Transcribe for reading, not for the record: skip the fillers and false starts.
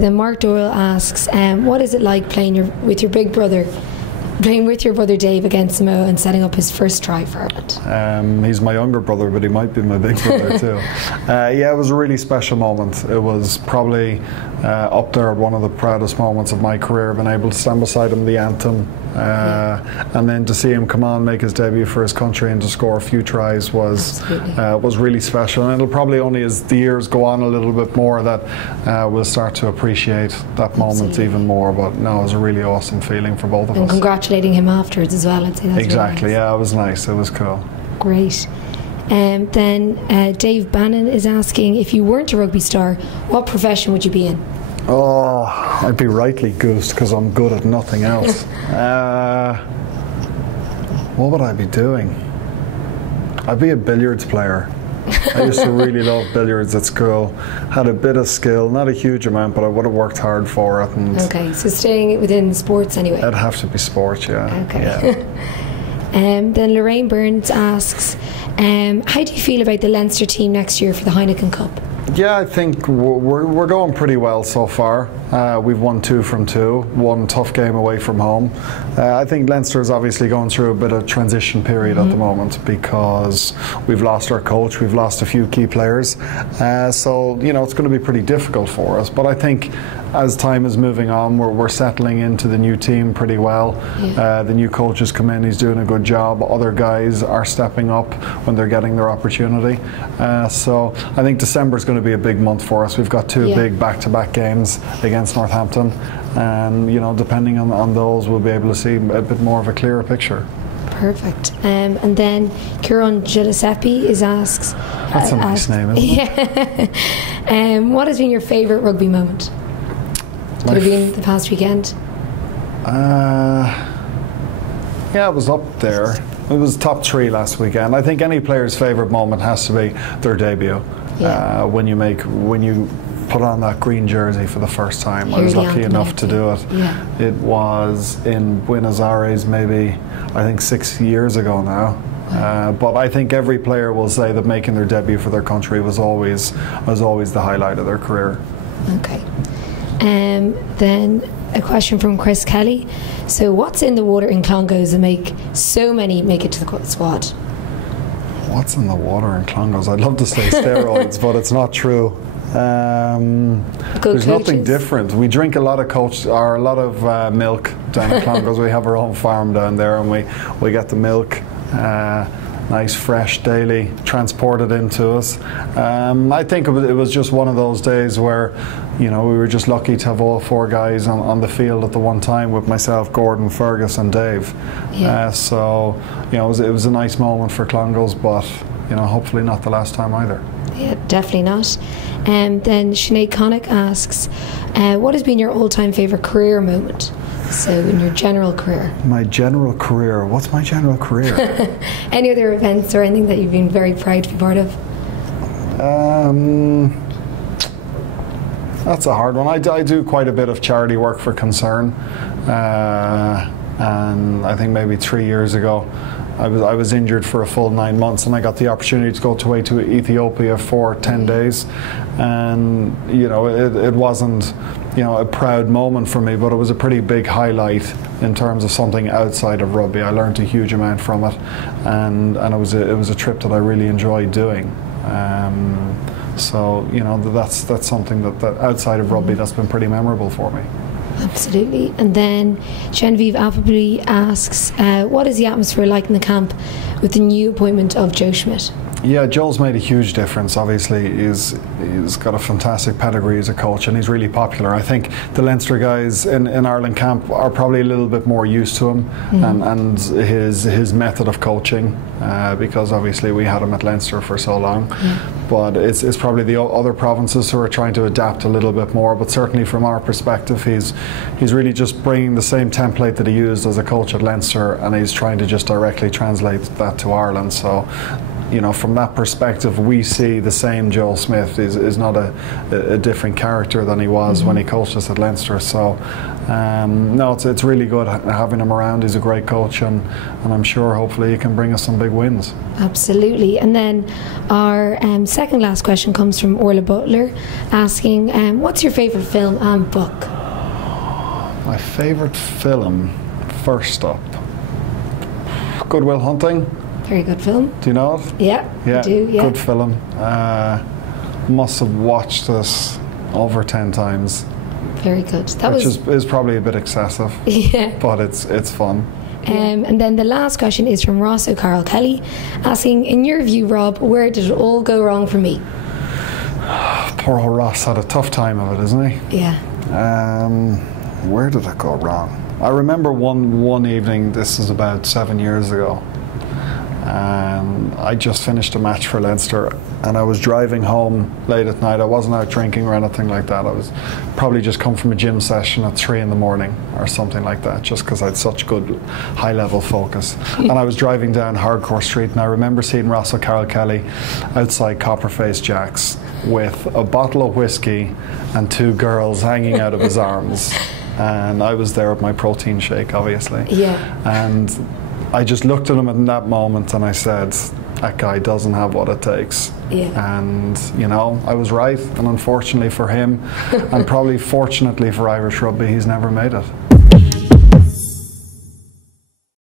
Then Mark Doyle asks, what is it like playing with your brother Dave against Samoa and setting up his first try for Ireland? He's my younger brother, but he might be my big brother too. Yeah, it was a really special moment. It was probably up there at one of the proudest moments of my career, being able to stand beside him, the anthem, and then to see him come on, make his debut for his country and to score a few tries was really special. And it'll probably only, as the years go on a little bit more, that we'll start to appreciate that moment even more. But no, it was a really awesome feeling for both of us. And congratulating him afterwards as well, I'd say that's exactly, really nice. Yeah, it was nice, it was cool. Great. Then Dave Bannon is asking, if you weren't a rugby star, what profession would you be in? Oh, I'd be rightly goosed because I'm good at nothing else. What would I be doing? I'd be a billiards player. I used to really love billiards at school. Had a bit of skill, not a huge amount, but I would have worked hard for it. And okay, so staying within sports anyway. It'd have to be sports, yeah. Okay. Yeah. Then Lorraine Burns asks, how do you feel about the Leinster team next year for the Heineken Cup? Yeah, I think we're going pretty well so far. We've won 2 from 2, one tough game away from home. I think Leinster is obviously going through a bit of transition period at the moment because we've lost our coach, we've lost a few key players. So, you know, it's going to be pretty difficult for us. But I think as time is moving on, we're settling into the new team pretty well. The new coach has come in, he's doing a good job. Other guys are stepping up when they're getting their opportunity. So I think December is going to be a big month for us. We've got 2 big back-to-back games against Northampton, and you know, depending on those, we'll be able to see a bit more of a clearer picture. Perfect. And then Kieran Giuseppe asks, that's a nice name, isn't it? Yeah. What has been your favourite rugby moment? Could have been the past weekend? Yeah, it was up there. It was top 3 last weekend. I think any player's favourite moment has to be their debut. Yeah. When you put on that green jersey for the first time. I was lucky enough to do it. Yeah. It was in Buenos Aires, maybe I think 6 years ago now. But I think every player will say that making their debut for their country was always the highlight of their career. Okay. Then a question from Chris Kelly. So what's in the water in Clongowes that make so many make it to the squad? What's in the water in Clongowes? I'd love to say steroids, but it's not true. There's nothing different. We drink a lot of milk down in Clongowes. We have our own farm down there, and we get the milk. Nice, fresh, daily, transported into us. I think it was just one of those days where, you know, we were just lucky to have all 4 guys on the field at the one time with myself, Gordon, Fergus and Dave. Yeah. So, you know, it was a nice moment for Clongowes, but, you know, hopefully not the last time either. Yeah, definitely not. Then Sinead Connick asks, what has been your all-time favourite career moment? So in your general career. My general career? What's my general career? Any other events or anything that you've been very proud to be part of? That's a hard one. I do quite a bit of charity work for Concern, and I think maybe 3 years ago I was injured for a full 9 months, and I got the opportunity to go away to Ethiopia for 10 days, and you know, it wasn't, you know, a proud moment for me, but it was a pretty big highlight in terms of something outside of rugby. I learned a huge amount from it, and it was a trip that I really enjoyed doing. So, you know, that's something that outside of rugby that's been pretty memorable for me. Absolutely. And then Genevieve Appleby asks, what is the atmosphere like in the camp with the new appointment of Joe Schmidt? Yeah, Joel's made a huge difference. Obviously, he's got a fantastic pedigree as a coach, and he's really popular. I think the Leinster guys in Ireland camp are probably a little bit more used to him and his method of coaching, because obviously we had him at Leinster for so long. But it's probably the other provinces who are trying to adapt a little bit more. But certainly from our perspective, he's really just bringing the same template that he used as a coach at Leinster, and he's trying to just directly translate that to Ireland. So you know, from that perspective, we see the same Joel Smith is not a different character than he was when he coached us at Leinster. So, no, it's really good having him around. He's a great coach, and I'm sure hopefully he can bring us some big wins. Absolutely. And then our second last question comes from Orla Butler, asking, what's your favourite film and book? My favourite film, first up, Good Will Hunting. Very good film. Do you know it? Yeah, I do, yeah. Good film. Must have watched this over 10 times. Very good. Which is probably a bit excessive. Yeah. But it's fun. And then the last question is from Ross O'Carroll Kelly, asking, in your view, Rob, where did it all go wrong for me? Poor old Ross had a tough time of it, isn't he? Yeah. Where did it go wrong? I remember one evening, this is about 7 years ago, and I just finished a match for Leinster, and I was driving home late at night. I wasn't out drinking or anything like that. I was probably just come from a gym session at 3 in the morning or something like that, just because I had such good high level focus. And I was driving down Hardcore Street, and I remember seeing Ross O'Carroll Kelly outside Copperface Jack's with a bottle of whiskey and 2 girls hanging out of his arms. And I was there with my protein shake, obviously. Yeah. And I just looked at him in that moment and I said, that guy doesn't have what it takes. Yeah. And, you know, I was right. And unfortunately for him, and probably fortunately for Irish rugby, he's never made it.